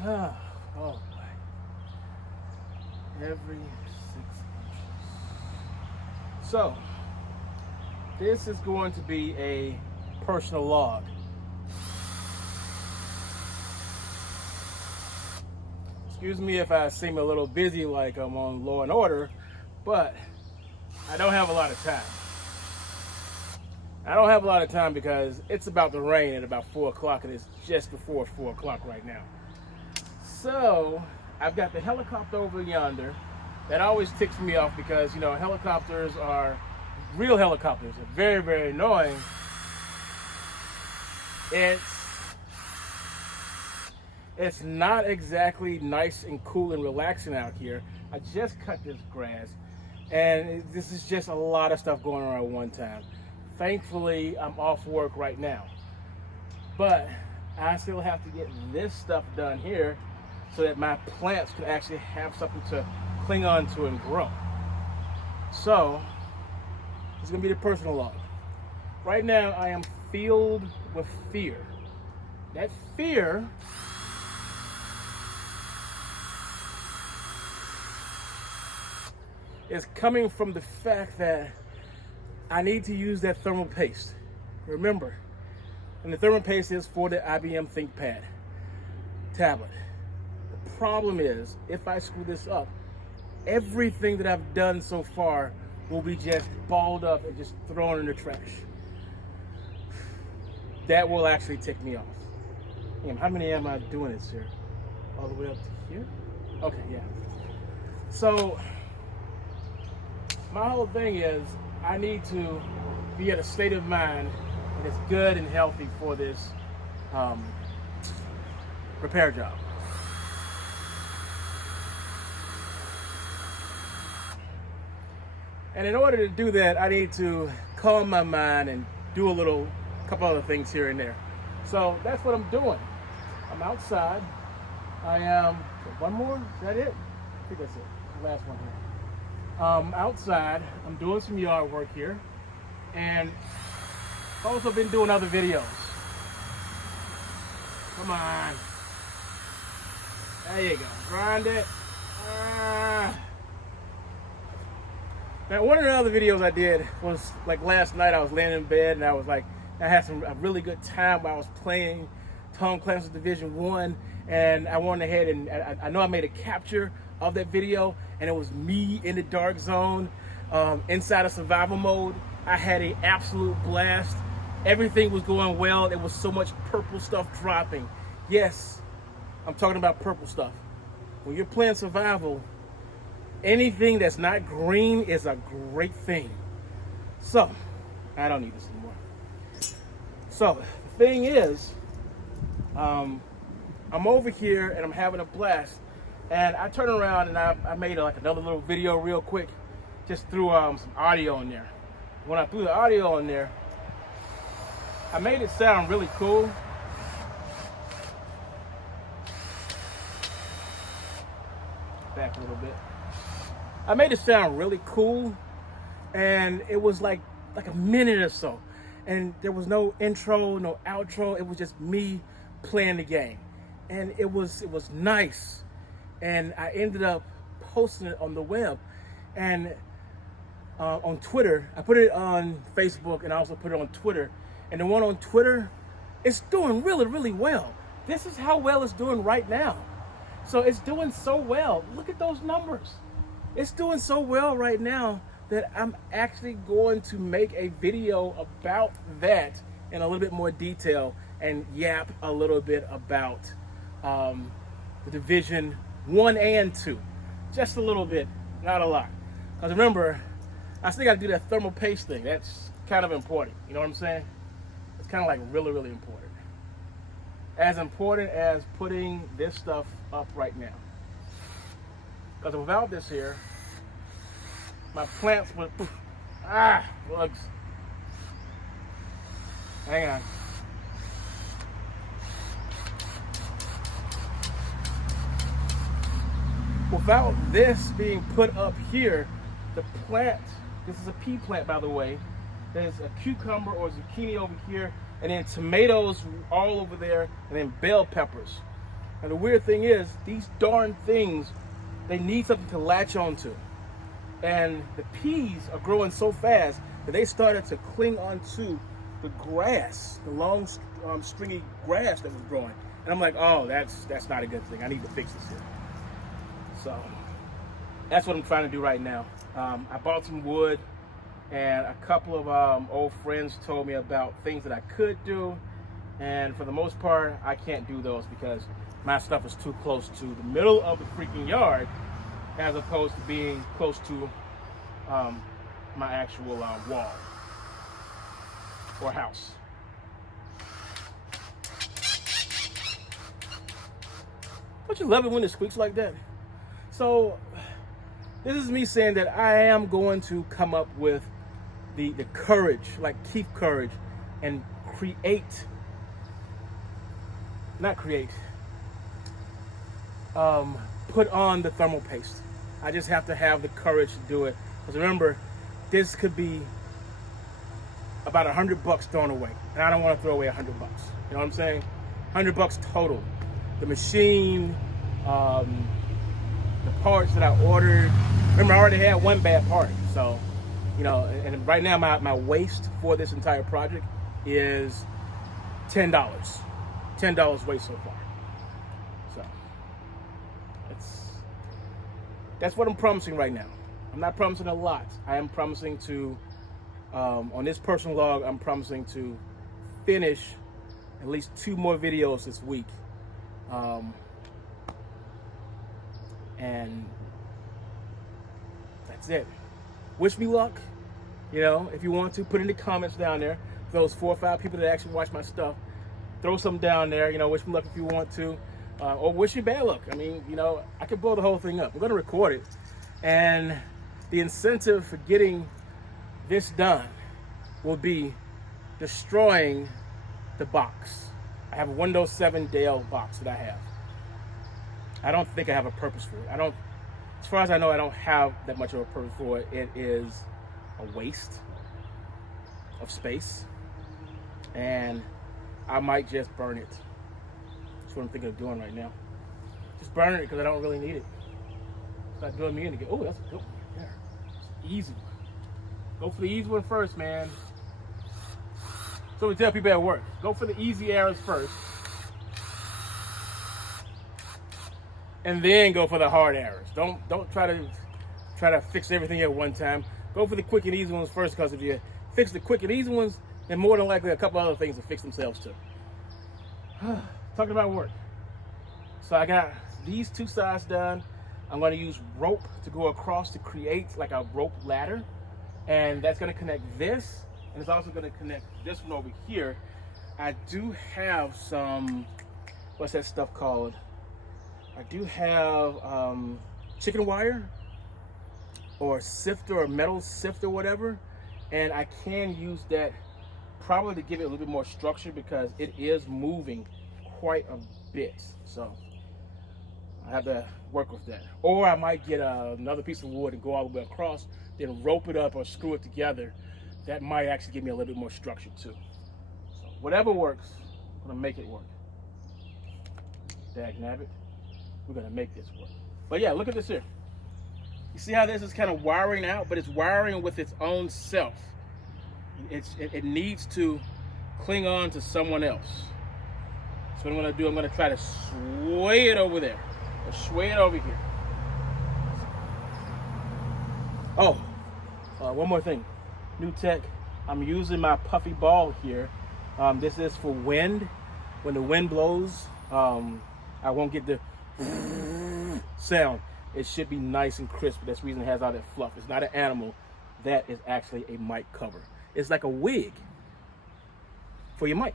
Oh boy. Every 6 inches. So, this is going to be a personal log. Excuse me if I seem a little busy like I'm on Law and Order, but I don't have a lot of time. I don't have a lot of time because it's about to rain at about 4 o'clock and it's just before 4 o'clock right now. So I've got the helicopter over yonder. That always ticks me off because, you know, helicopters are real helicopters. They're very, very annoying. It's not exactly nice and cool and relaxing out here. I just cut this grass and this is just a lot of stuff going on at one time. Thankfully, I'm off work right now, but I still have to get this stuff done here so that my plants can actually have something to cling on to and grow. So, it's gonna be the personal log. Right now, I am filled with fear. That fear is coming from the fact that I need to use that thermal paste. Remember, and the thermal paste is for the IBM ThinkPad tablet. The problem is, if I screw this up, everything that I've done so far will be just balled up and just thrown in the trash. That will actually tick me off. Damn, how many am I doing this here? All the way up to here? Okay, yeah. So, my whole thing is, I need to be at a state of mind that is good and healthy for this repair job. And in order to do that, I need to calm my mind and do a couple other things here and there. So that's what I'm doing. I'm outside. I am, one more? Is that it? I think that's it. The last one here. Outside, I'm doing some yard work here, and also been doing other videos. Come on. There you go. Grind it. Now, one of the other videos I did was like last night. I was laying in bed and I was like, I had a really good time while I was playing Tom Clancy's Division 1, and I went ahead and I know I made a capture of that video, and it was me in the dark zone, inside of survival mode. I had an absolute blast. Everything was going well. There was so much purple stuff dropping. Yes, I'm talking about purple stuff. When you're playing survival, anything that's not green is a great thing. So, I don't need this anymore. So, the thing is, I'm over here and I'm having a blast. And I turned around and I made like another little video real quick, just threw some audio in there. When I threw the audio in there, I made it sound really cool. Back a little bit. I made it sound really cool, and it was like a minute or so. And there was no intro, no outro. It was just me playing the game. And it was nice. And I ended up posting it on the web and on Twitter. I put it on Facebook and I also put it on Twitter. And the one on Twitter, it's doing really, really well. This is how well it's doing right now. So it's doing so well. Look at those numbers. It's doing so well right now that I'm actually going to make a video about that in a little bit more detail and yap a little bit about the Division 1 and 2. Just a little bit, not a lot. Because remember, I still got to do that thermal paste thing. That's kind of important. You know what I'm saying? It's kind of like really, really important. As important as putting this stuff up right now. Because without this here, my plants would, bugs. Hang on. Without this being put up here, the plant, this is a pea plant by the way, there's a cucumber or zucchini over here, and then tomatoes all over there, and then bell peppers. And the weird thing is, these darn things, they need something to latch onto. And the peas are growing so fast that they started to cling onto the grass, the long, stringy grass that was growing. And I'm like, oh, that's not a good thing. I need to fix this here. So that's what I'm trying to do right now. I bought some wood, and a couple of old friends told me about things that I could do. And for the most part, I can't do those because my stuff is too close to the middle of the freaking yard as opposed to being close to my actual wall or house. Don't you love it when it squeaks like that? So this is me saying that I am going to come up with the courage, like keep courage, and put on the thermal paste. I just have to have the courage to do it. Because remember, this could be about $100 thrown away. And I don't want to throw away $100. You know what I'm saying? $100 total. The machine, the parts that I ordered. Remember, I already had one bad part. So, you know, and right now my waste for this entire project is $10. $10 waste so far. So, that's what I'm promising right now. I'm not promising a lot. I am promising to, on this personal log, I'm promising to finish at least 2 more videos this week. And that's it. Wish me luck. You know, if you want to, put in the comments down there. Those 4 or 5 people that actually watch my stuff, throw some down there. You know, wish me luck if you want to. Or wish you bad luck. I mean, you know, I could blow the whole thing up. I'm going to record it. And the incentive for getting this done will be destroying the box. I have a Windows 7 Dell box that I have. I don't think I have a purpose for it. As far as I know, I don't have that much of a purpose for it. It is a waste of space. And I might just burn it. That's what I'm thinking of doing right now. Just burn it because I don't really need it. It's not doing me any good. Oh, that's a good one right there. It's an easy one. Go for the easy one first, man. So we tell people at work, go for the easy arrows first. And then go for the hard arrows. Don't try to fix everything at one time. Go for the quick and easy ones first, because if you fix the quick and easy ones, then more than likely a couple other things will fix themselves too. Talking about work. So I got these 2 sides done. I'm going to use rope to go across to create like a rope ladder. And that's going to connect this. And it's also going to connect this one over here. I do have some, what's that stuff called? I do have chicken wire or sifter or metal sifter, whatever. And I can use that probably to give it a little bit more structure because it is moving quite a bit. So I have to work with that. Or I might get another piece of wood and go all the way across, then rope it up or screw it together. That might actually give me a little bit more structure too. So whatever works, I'm gonna make it work. Dag nabbit, we're gonna make this work. But yeah, look at this here. You see how this is kind of wiring out, but it's wiring with its own self. It needs to cling on to someone else. So what I'm gonna do, I'm gonna try to sway it over there, or sway it over here. Oh, one more thing. New tech. I'm using my puffy ball here. This is for wind. When the wind blows, I won't get the sound. It should be nice and crisp. That's the reason it has all that fluff. It's not an animal. That is actually a mic cover. It's like a wig for your mic.